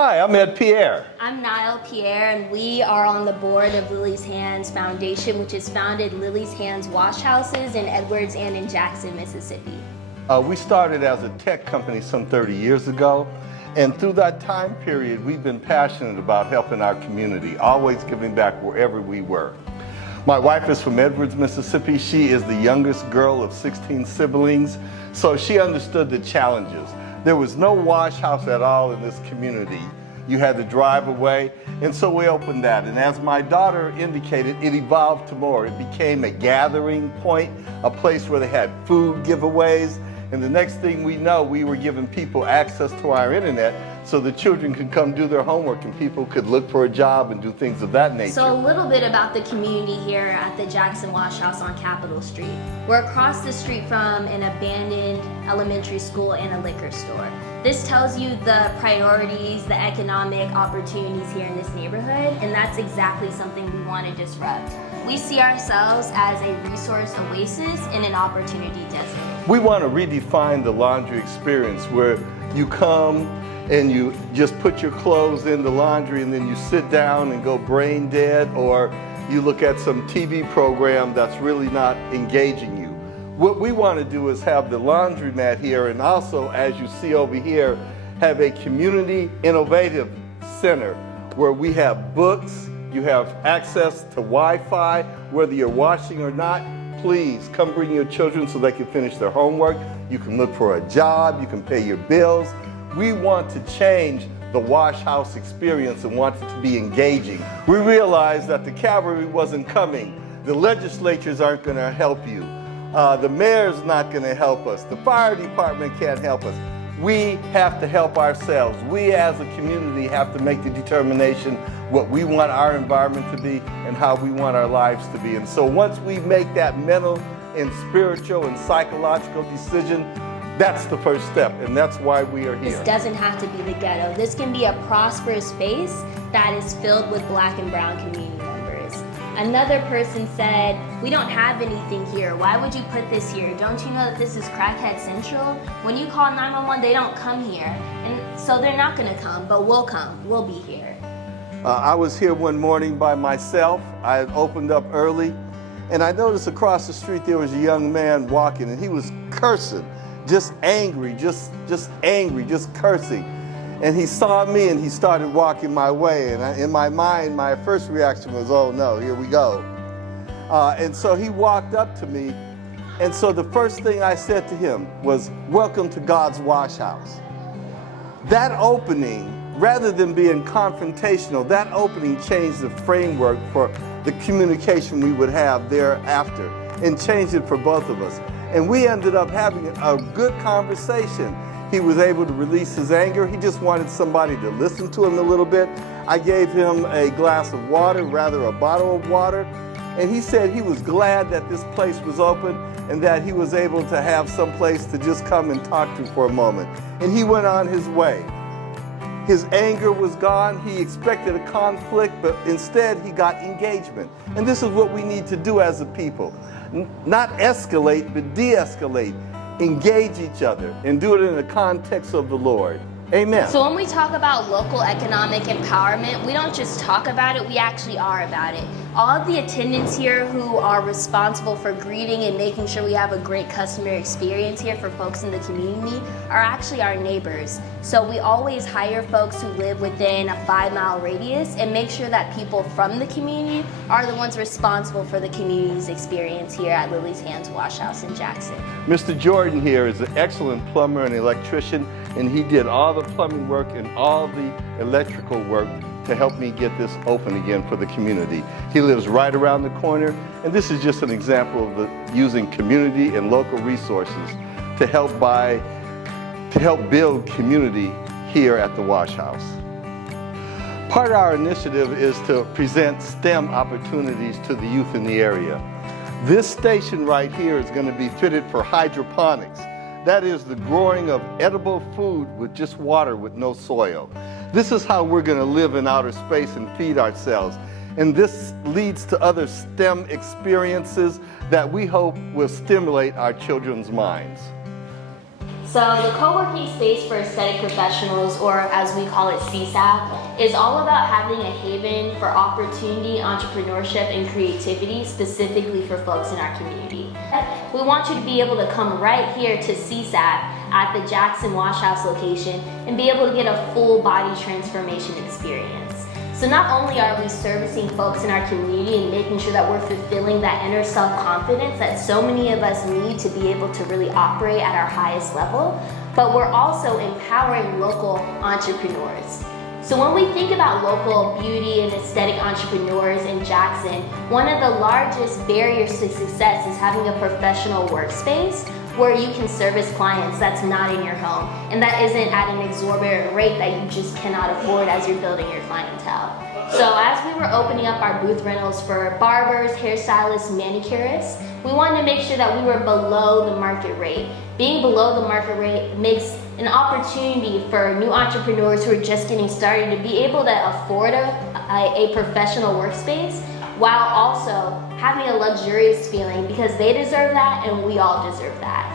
Hi, I'm Ed Pierre. I'm Niall Pierre, and we are on the board of Lillie's Hands Foundation, which has founded Lillie's Hands wash houses in Edwards and in Jackson, Mississippi. We started as a tech company some 30 years ago, and through that time period, we've been passionate about helping our community, always giving back wherever we were. My wife is from Edwards, Mississippi. She is the youngest girl of 16 siblings, so she understood the challenges. There was no wash house at all in this community. You had to drive away, and so we opened that. And as my daughter indicated, it evolved to more. It became a gathering point, a place where they had food giveaways, and the next thing we know, we were giving people access to our internet so the children could come do their homework and people could look for a job and do things of that nature. So a little bit about the community here at the Jackson Wash House on Capitol Street. We're across the street from an abandoned elementary school and a liquor store. This tells you the priorities, the economic opportunities here in this neighborhood, and that's exactly something we want to disrupt. We see ourselves as a resource oasis and an opportunity desert. We want to redefine the laundry experience where you come and you just put your clothes in the laundry and then you sit down and go brain dead, or you look at some TV program that's really not engaging you. What we want to do is have the laundromat here, and also, as you see over here, have a community innovative center where we have books, you have access to Wi-Fi, whether you're washing or not. Please come bring your children so they can finish their homework. You can look for a job, you can pay your bills. We want to change the wash house experience and want it to be engaging. We realized that the cavalry wasn't coming. The legislatures aren't going to help you. The mayor's not going to help us. The fire department can't help us. We have to help ourselves. We as a community have to make the determination what we want our environment to be and how we want our lives to be. And so once we make that mental and spiritual and psychological decision, that's the first step, and that's why we are here. This doesn't have to be the ghetto. This can be a prosperous space that is filled with Black and brown community members. Another person said, "We don't have anything here. Why would you put this here? Don't you know that this is Crackhead Central? When you call 911, they don't come here. And so they're not gonna come, but we'll come. We'll be here." I was here one morning by myself. I had opened up early, and I noticed across the street there was a young man walking, and he was cursing, just angry, just angry, just cursing. And he saw me and he started walking my way. And in my mind, my first reaction was, oh no, here we go. And so he walked up to me. And so the first thing I said to him was, "Welcome to God's Wash House." That opening, rather than being confrontational, that opening changed the framework for the communication we would have thereafter and changed it for both of us. And we ended up having a good conversation. He was able to release his anger. He just wanted somebody to listen to him a little bit. I gave him a glass of water, rather a bottle of water. And he said he was glad that this place was open and that he was able to have some place to just come and talk to for a moment. And he went on his way. His anger was gone. He expected a conflict, but instead he got engagement. And this is what we need to do as a people. Not escalate, but de-escalate. Engage each other and do it in the context of the Lord. Amen. So when we talk about local economic empowerment, we don't just talk about it, we actually are about it. All of the attendants here who are responsible for greeting and making sure we have a great customer experience here for folks in the community are actually our neighbors. So we always hire folks who live within a 5-mile radius and make sure that people from the community are the ones responsible for the community's experience here at Lillie's Hands Wash House in Jackson. Mr. Jordan here is an excellent plumber and electrician, and he did all the plumbing work and all the electrical work to help me get this open again for the community. He lives right around the corner, and this is just an example of using community and local resources to help build community here at the Wash House. Part of our initiative is to present STEM opportunities to the youth in the area. This station right here is going to be fitted for hydroponics. That is the growing of edible food with just water with no soil. This is how we're going to live in outer space and feed ourselves. And this leads to other STEM experiences that we hope will stimulate our children's minds. So the co-working space for aesthetic professionals, or as we call it CSAP, is all about having a haven for opportunity, entrepreneurship, and creativity specifically for folks in our community. We want you to be able to come right here to CSAP at the Jackson Wash House location and be able to get a full body transformation experience. So not only are we servicing folks in our community and making sure that we're fulfilling that inner self-confidence that so many of us need to be able to really operate at our highest level, but we're also empowering local entrepreneurs. So when we think about local beauty and aesthetic entrepreneurs in Jackson, one of the largest barriers to success is having a professional workspace where you can service clients that's not in your home and that isn't at an exorbitant rate that you just cannot afford as you're building your clientele. So as we were opening up our booth rentals for barbers, hairstylists, manicurists, we wanted to make sure that we were below the market rate. Being below the market rate makes an opportunity for new entrepreneurs who are just getting started to be able to afford a professional workspace while also having a luxurious feeling, because they deserve that and we all deserve that.